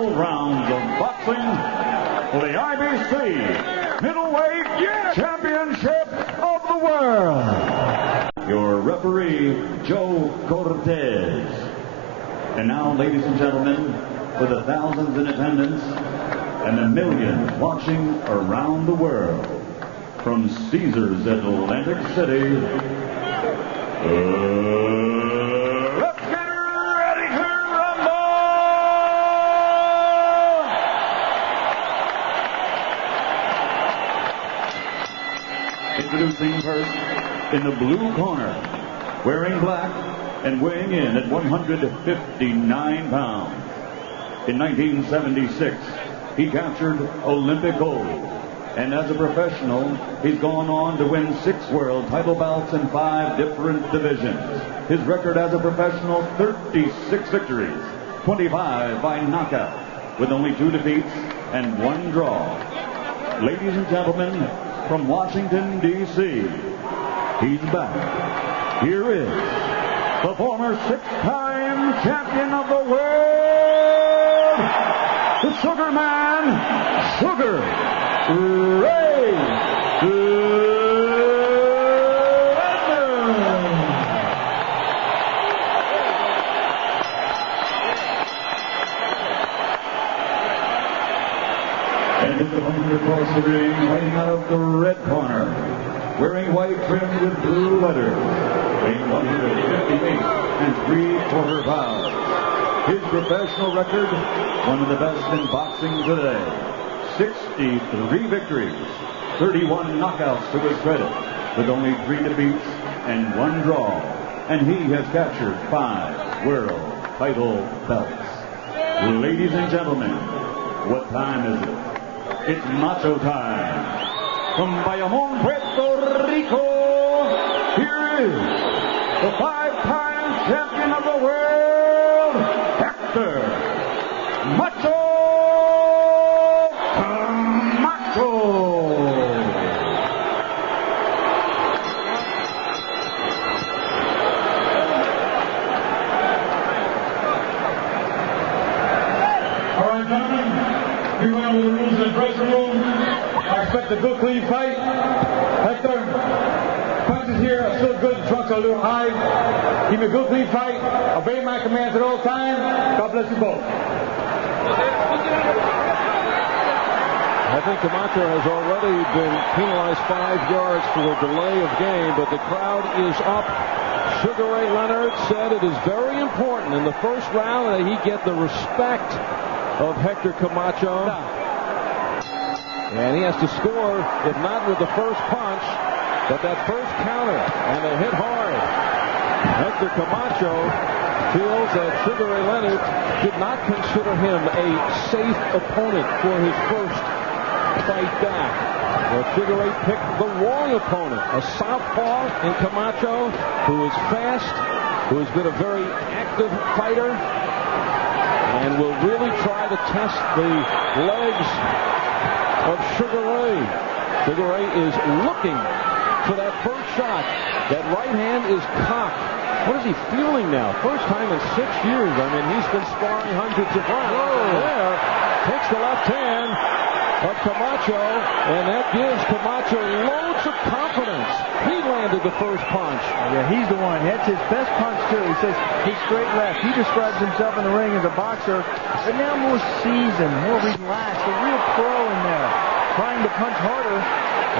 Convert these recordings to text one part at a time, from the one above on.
12 rounds of boxing for the IBC Middleweight Championship of the World. Your referee, Joe Cortez. And now, ladies and gentlemen, for the thousands in attendance and the millions watching around the world, from Caesars Atlantic City, let's get ready to rumble! Introducing first, in the blue corner, wearing black and weighing in at 159 pounds. In 1976, he captured Olympic gold. And as a professional, he's gone on to win 6 world title bouts in 5 different divisions. His record as a professional, 36 victories, 25 by knockout, with only 2 defeats and 1 draw. Ladies and gentlemen, from Washington, D.C., he's back. Here is the former 6-time champion of the world, the Sugar Man, Sugar Ray Leonard. And in the moment across the ring, fighting out of the red corner, wearing white trimmed with blue letters, weighing 158 3/4 pounds. His professional record, one of the best in boxing today. 63 victories, 31 knockouts to his credit, with only 3 defeats and 1 draw. And he has captured 5 world title belts. Ladies and gentlemen, what time is it? It's Macho time. From Bayamon, Puerto Rico, here is the 5-time champion of the world, Hector Camacho. All right, gentlemen, we went over the rules in the dressing room. I expect a good, clean fight. Hector, punches here are still good. The trunks are a little high. Give me a good, clean fight. Obey my commands at all times. God bless you both. I think Camacho has already been penalized 5 yards for the delay of game, but the crowd is up. Sugar Ray Leonard said it is very important in the first round that he get the respect of Hector Camacho. And he has to score, if not with the first punch, but that first counter, and they hit hard. Hector Camacho feels that Sugar Ray Leonard did not consider him a safe opponent for his first fight back. Well, Sugar Ray picked the wrong opponent, a southpaw in Camacho, who is fast, who has been a very active fighter, and will really try to test the legs of Sugar Ray. Sugar Ray is looking for that first shot. That right hand is cocked. What is he feeling now? First time in 6 years. I mean, he's been sparring hundreds of rounds. There, takes the left hand of Camacho, and that gives Camacho loads of confidence. He landed the first punch. Yeah, he's the one. That's his best punch, too. He says his straight left. He describes himself in the ring as a boxer, but now more seasoned, more relaxed, a real pro in there. Trying to punch harder,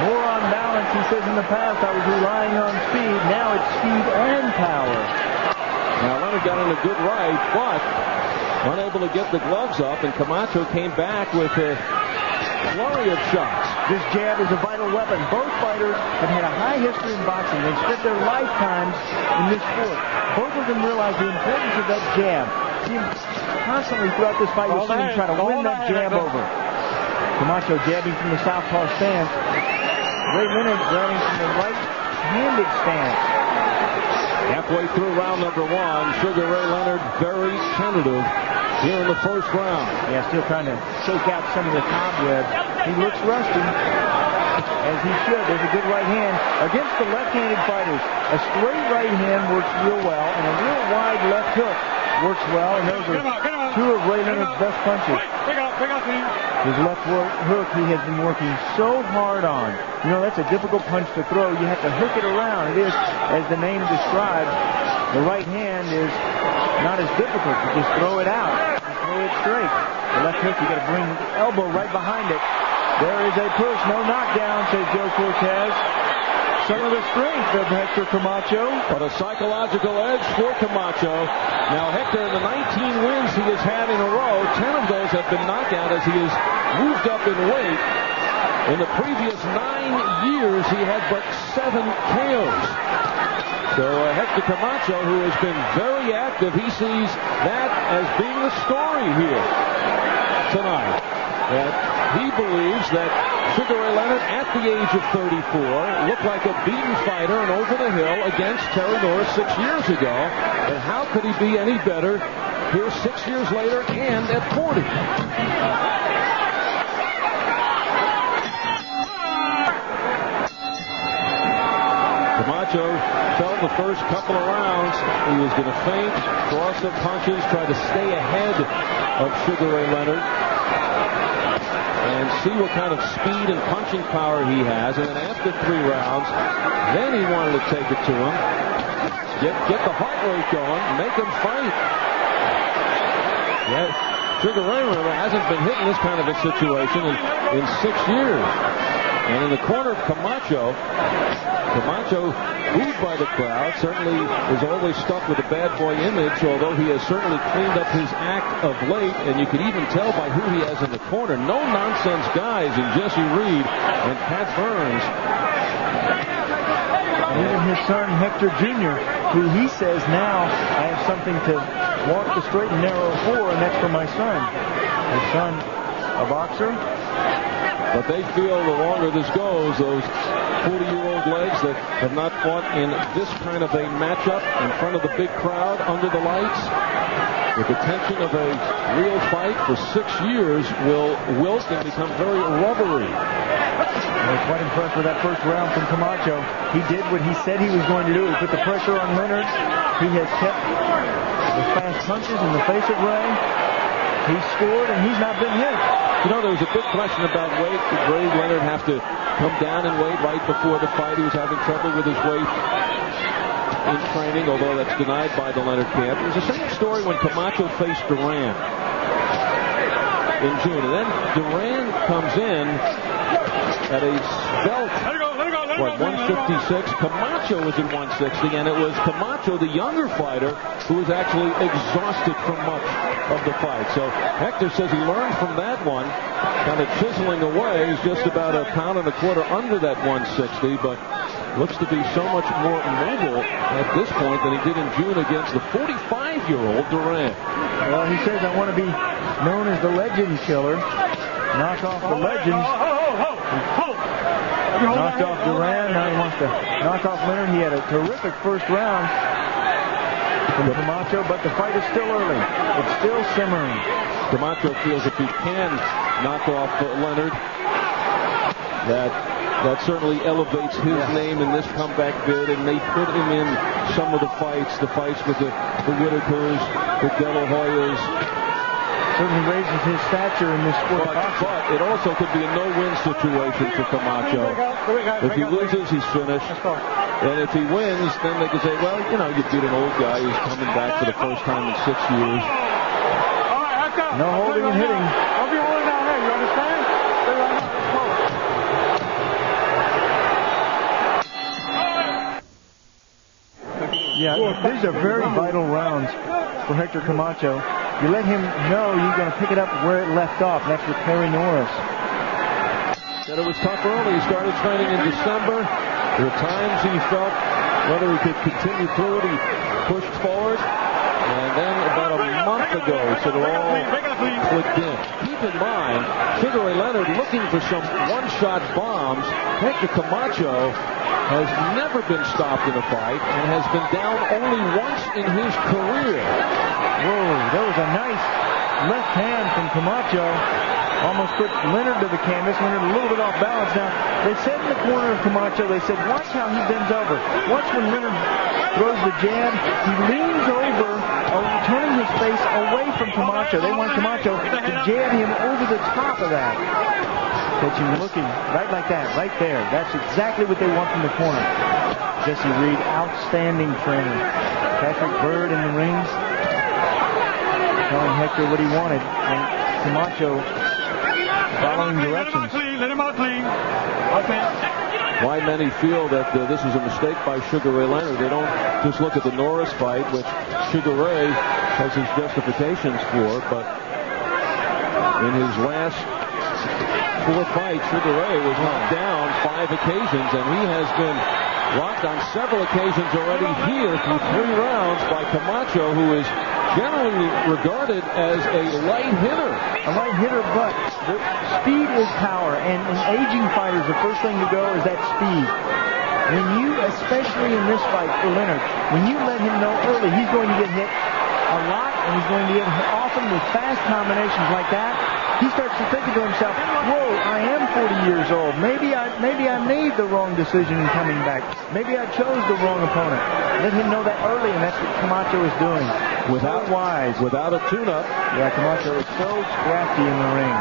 more on balance. He says in the past I was relying on speed. Now it's speed and power. Now Leonard got in a good right, but unable to get the gloves up, and Camacho came back with a flurry of shots. This jab is a vital weapon. Both fighters have had a high history in boxing. They've spent their lifetimes in this sport. Both of them realize the importance of that jab. See him constantly throughout this fight, you'll see him try to win that jab over. Camacho jabbing from the southpaw stance. Ray Leonard grabbing from the right-handed stance. Halfway through round number 1, Sugar Ray Leonard very tentative here in the first round. Yeah, still trying to shake out some of the cobwebs. He looks rusty, as he should. There's a good right hand against the left-handed fighters. A straight right hand works real well, and a real wide left hook works well, and those are two of Ray Leonard's best punches. His left hook he has been working so hard on. You know, that's a difficult punch to throw. You have to hook it around. It is, as the name describes, the right hand is not as difficult. You just throw it out and throw it straight. The left hook, you got to bring the elbow right behind it. There is a push, no knockdown, says Joe Cortez. Some of the strength of Hector Camacho. But a psychological edge for Camacho. Now Hector, in the 19 wins he has had in a row, 10 of those have been knockdown as he has moved up in weight. In the previous 9 years, he had but 7 KOs. So Hector Camacho, who has been very active, he sees that as being the story here tonight. That he believes that Sugar Ray Leonard, at the age of 34, looked like a beaten fighter and over the hill against Terry Norris 6 years ago. And how could he be any better here 6 years later and at 40? Camacho felt the first couple of rounds he was going to feint, draw some punches, try to stay ahead of Sugar Ray Leonard and see what kind of speed and punching power he has. And then after 3 rounds, then he wanted to take it to him, get the heart rate going, make him fight. Yeah, Sugar Ray, remember, hasn't been hit in this kind of a situation in 6 years. And in the corner of Camacho, booed by the crowd, certainly is always stuck with a bad boy image, although he has certainly cleaned up his act of late, and you can even tell by who he has in the corner. No-nonsense guys in Jesse Reed and Pat Burns. And even his son, Hector Jr., who he says now, I have something to walk the straight and narrow for, and that's for my son. His son, a boxer. But they feel the longer this goes, those 40-year-old legs that have not fought in this kind of a matchup in front of the big crowd under the lights, with the tension of a real fight for 6 years, will wilt and become very rubbery. I was quite impressed with that first round from Camacho. He did what he said he was going to do. He put the pressure on Leonard. He has kept the fast punches in the face of Ray. He scored, and he's not been hit. You know, there was a big question about weight. Did Ray Leonard have to come down in weight right before the fight? He was having trouble with his weight in training, although that's denied by the Leonard camp. It was the same story when Camacho faced Duran in June. And then Duran comes in at a svelte, 156. Camacho was at 160, and it was Camacho, the younger fighter, who was actually exhausted from much of the fight. So Hector says he learned from that one, kind of chiseling away. He's just about a pound and a quarter under that 160, but looks to be so much more mobile at this point than he did in June against the 45-year-old Duran. Well, he says, I want to be known as the legend killer. Knock off the legends. Knocked off Duran. Now he wants to knock off Leonard. He had a terrific first round from Camacho, but the fight is still early. It's still simmering. Camacho feels if he can knock off Leonard, that certainly elevates his name in this comeback bid, and may put him in some of the fights with the Whitakers, the De La Hoyas. Certainly raises his stature in this sport of boxing. But it also could be a no-win situation for Camacho. If he loses, he's finished. And if he wins, then they can say, well, you know, you beat an old guy who's coming back for the first time in 6 years. No holding and hitting. Don't be holding down there, you understand? Yeah, these are very vital rounds for Hector Camacho. You let him know you're going to pick it up where it left off. That's with Terry Norris. Said it was tough early. He started training in December. There were times he felt whether he could continue through it. He pushed forward. And then about a month ago, so it all clicked in. Keep in mind, Sugar Ray Leonard looking for some one-shot bombs. Hector Camacho has never been stopped in a fight and has been down only once in his career. Whoa, that was a nice left hand from Camacho. Almost put Leonard to the canvas. Leonard a little bit off balance. Now, they said in the corner of Camacho, they said, watch how he bends over. Watch when Leonard throws the jab. He leans over turning his face away from Camacho. They want Camacho to jab him over the top of that. Catching, looking right like that, right there. That's exactly what they want from the corner. Jesse Reed, outstanding trainer. Patrick Bird in the ring, telling Hector what he wanted, and Camacho following directions. Let him out clean. Why many feel that this is a mistake by Sugar Ray Leonard. They don't just look at the Norris fight, which Sugar Ray has his justifications for, but in his last 4 fights, Sugar Ray was knocked down 5 occasions, and he has been rocked on several occasions already here through 3 rounds by Camacho, who is generally regarded as a light hitter. A light hitter, but speed is power, and in aging fighters, the first thing to go is that speed. When you, especially in this fight for Leonard, when you let him know early he's going to get hit a lot, and he's going to get hit often with fast combinations like that, he starts to think to himself, whoa, I am 40 years old. Maybe I made the wrong decision in coming back. Maybe I chose the wrong opponent. Let him know that early, and that's what Camacho is doing. Without wise. Without a tune-up. Yeah, Camacho is so crafty in the ring.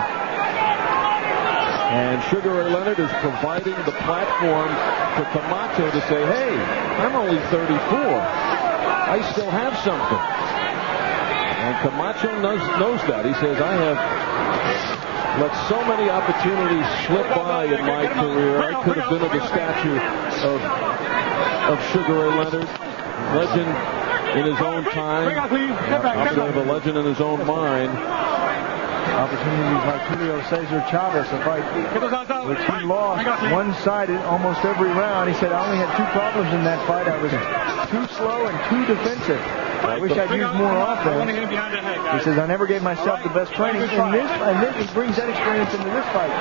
And Sugar Ray Leonard is providing the platform for Camacho to say, hey, I'm only 34. I still have something. And Camacho knows that. He says, I have let so many opportunities slip by in my career. I could have been of the stature of Sugar Ray Leonard. Legend in his own time. Also a legend in his own mind. Opportunities like Julio Cesar Chavez, a fight which he lost one-sided almost every round. He said, I only had 2 problems in that fight. I was too slow and too defensive. I wish I'd used more offense. He says, I never gave myself the best training. And then he brings that experience into this fight.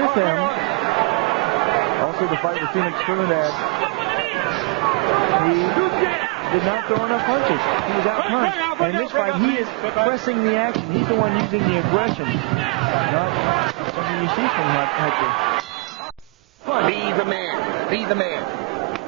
With him, also the fight with Phoenix Trinidad, he did not throw enough punches. He was out-punched. And in this fight, he is pressing the action. He's the one using the aggression. Not something you see from Hector. Be the man. Be the man.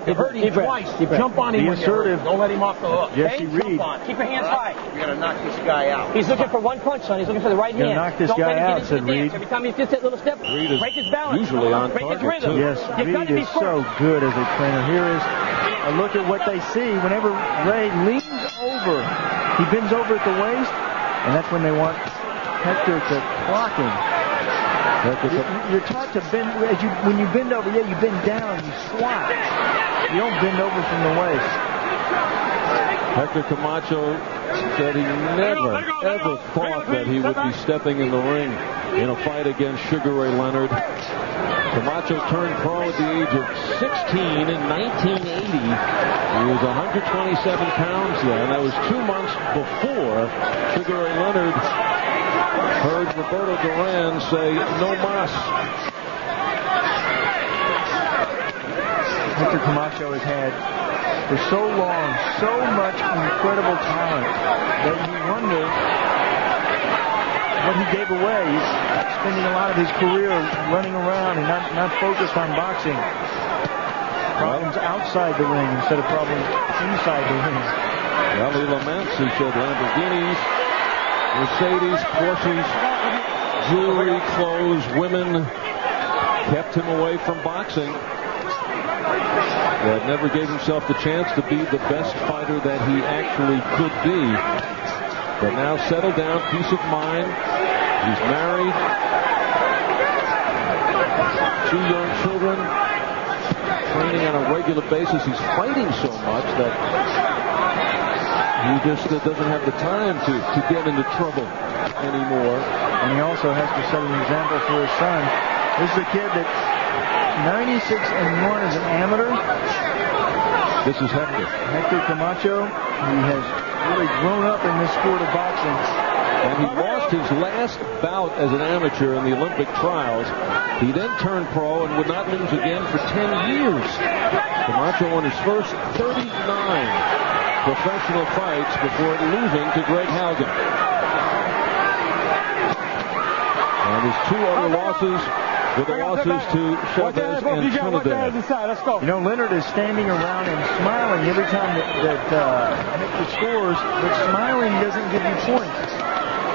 You heard him twice. Jump on him. Be assertive. Don't let him off the hook. Jesse Reed. Keep your hands high. You're going to knock this guy out. He's looking for one punch, son. He's looking for the right hand. Knock this guy out, said Reed. Every time he gets that little step, break his balance. Usually on break his target, rhythm. too. Yes, Reed is so good as a trainer. Here is a look at what they see. Whenever Ray leans over, he bends over at the waist, and that's when they want Hector to clock him. You're taught to bend. When you bend over, you bend down, you squat. You don't bend over from the waist. Hector Camacho said he never, ever thought that he would be stepping in the ring in a fight against Sugar Ray Leonard. Camacho turned pro at the age of 16 in 1980. He was 127 pounds then. That was 2 months before Sugar Ray Leonard heard Roberto Duran say, no mas. Hector Camacho has had, for so long, so much incredible talent that you wonder what he gave away. He's spending a lot of his career running around and not focused on boxing. Problems outside the ring instead of problems inside the ring. Well, he laments, he said, Lamborghinis, Mercedes, Porsches, jewelry, clothes, women kept him away from boxing. That never gave himself the chance to be the best fighter that he actually could be. But now settled down, peace of mind. He's married. 2 young children. Training on a regular basis. He's fighting so much that he just doesn't have the time to get into trouble anymore. And he also has to set an example for his son. This is a kid that's 96-1 as an amateur. This is Hector. Hector Camacho. He has really grown up in this sport of boxing. And he lost his last bout as an amateur in the Olympic trials. He then turned pro and would not lose again for 10 years. Camacho won his first 39 professional fights before losing to Greg Haugen. And his 2 other losses with the losses to Chavez and Trinidad. Let's go. You know, Leonard is standing around and smiling every time that Hector scores, but smiling doesn't give you points.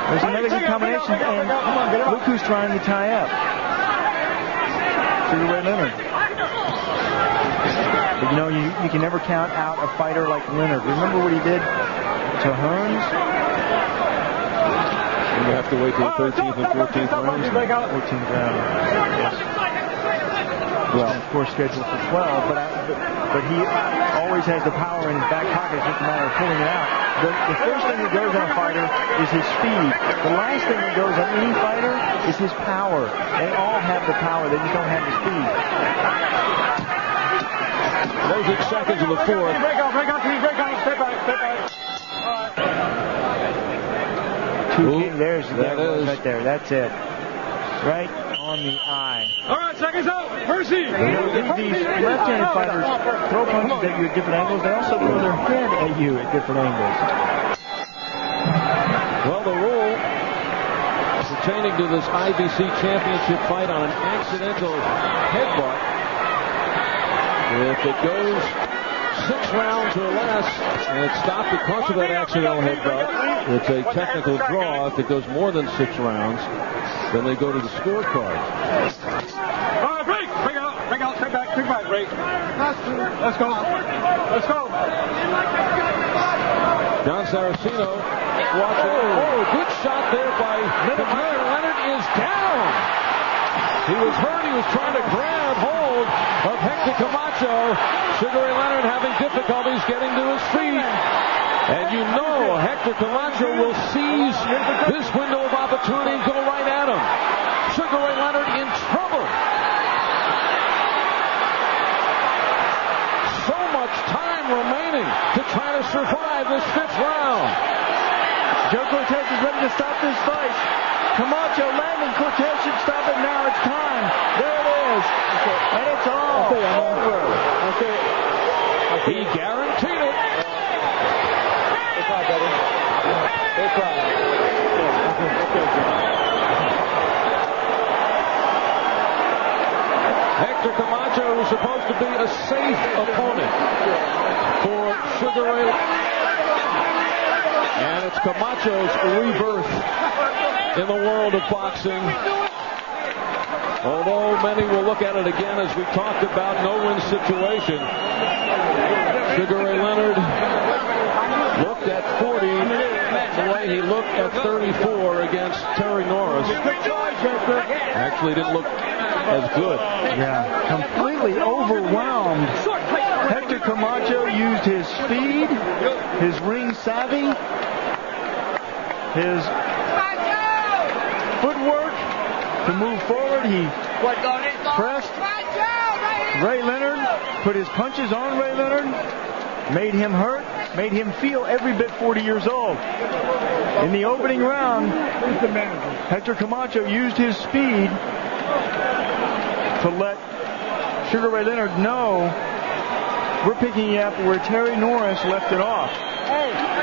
There's another good combination, and look who's trying to tie up. Sugar Ray Leonard. But you know, you can never count out a fighter like Leonard. Remember what he did to Hearns? And you have to wait till the 13th and 14th rounds. 14th round. Yes. Well, of course, scheduled for 12, but he always has the power in his back pocket. It's just a matter of pulling it out. The first thing that goes on a fighter is his speed. The last thing that goes on any fighter is his power. They all have the power. They just don't have the speed. Closing seconds of the fourth. Break out, step back. There's right there. That's it. Right on the eye. All right, seconds out. Mercy. These left-handed fighters throw punches at you at different angles. They also throw their head at you at different angles. Well, the rule pertaining to this IBC championship fight on an accidental headbutt, if it goes 6 rounds or less and it's stopped because of that accidental headbutt, it's a technical draw. If it goes more than 6 rounds, then they go to the scorecard. All right, break out, step back, break. Let's go. John Saraceno watching. Oh, good shot there by Leonard. Leonard is down. He was hurt. He was trying to grab hold of Hector Camacho. Sugar Ray Leonard having difficulties getting to his feet. And you know Hector Camacho will seize this window of opportunity and go right at him. Sugar Ray Leonard in trouble. So much time remaining to try to survive this 5th round. Joe Cortez is ready to stop this fight. Camacho landing. Cortez should stop it now. It's time. There it is. And it's all over. He guaranteed it. Hector Camacho was supposed to be a safe opponent for Sugar Ray. And it's Camacho's rebirth in the world of boxing. Although many will look at it again, as we talked about, no-win situation. Sugar Ray Leonard looked at 40 the way he looked at 34 against Terry Norris. Actually didn't look as good. Yeah, completely overwhelmed. Hector Camacho used his speed, his ring savvy, his footwork to move forward. He pressed Ray Leonard, put his punches on Ray Leonard, made him hurt, made him feel every bit 40 years old. In the opening round, Hector Camacho used his speed to let Sugar Ray Leonard know we're picking you up where Terry Norris left it off.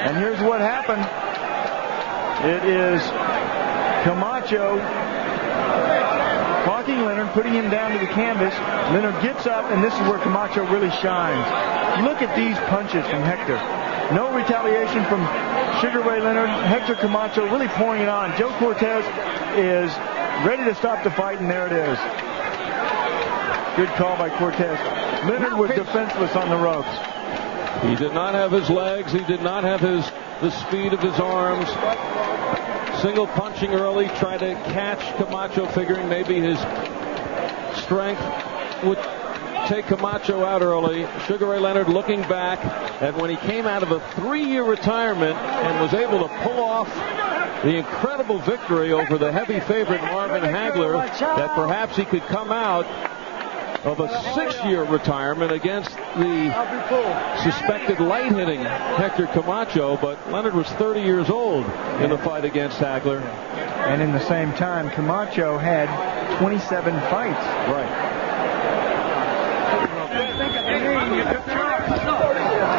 And here's what happened. It is Camacho clocking Leonard, putting him down to the canvas. Leonard gets up, and this is where Camacho really shines. Look at these punches from Hector. No retaliation from Sugar Ray Leonard. Hector Camacho really pouring it on. Joe Cortez is ready to stop the fight, and there it is. Good call by Cortez. Leonard was defenseless on the ropes. He did not have his legs. He did not have the speed of his arms. Single punching early, trying to catch Camacho, figuring maybe his strength would take Camacho out early. Sugar Ray Leonard looking back at when he came out of a 3-year retirement and was able to pull off the incredible victory over the heavy favorite Marvin Hagler, that perhaps he could come out of a 6-year retirement against the suspected light-hitting Hector Camacho, but Leonard was 30 years old in the fight against Hagler. And in the same time, Camacho had 27 fights. Right.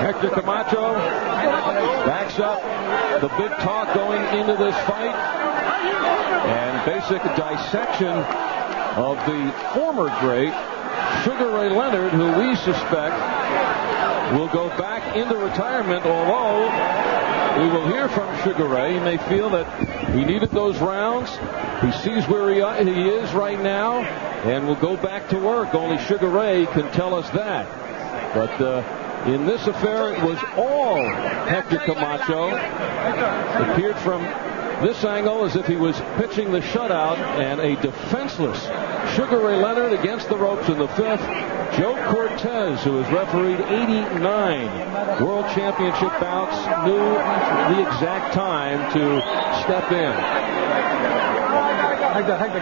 Hector Camacho backs up the big talk going into this fight, and basic dissection of the former great Sugar Ray Leonard, who we suspect will go back into retirement, although we will hear from Sugar Ray. He may feel that he needed those rounds. He sees where he is right now and will go back to work. Only Sugar Ray can tell us that. But in this affair, it was all Hector Camacho. It appeared from this angle as if he was pitching the shutout, and a defenseless Sugar Ray Leonard against the ropes in the fifth. Joe Cortez, who has refereed 89 World Championship bouts, knew the exact time to step in.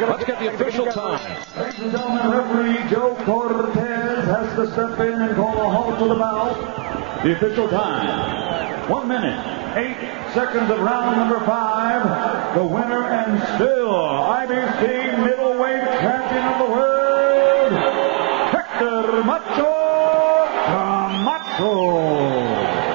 Let's get the official time. Ladies and gentlemen, referee Joe Cortez has to step in and call a halt to the bout. The official time, 1 minute, 8 seconds of round number 5. The winner and still IBC middleweight champion of the world, Hector Macho Camacho.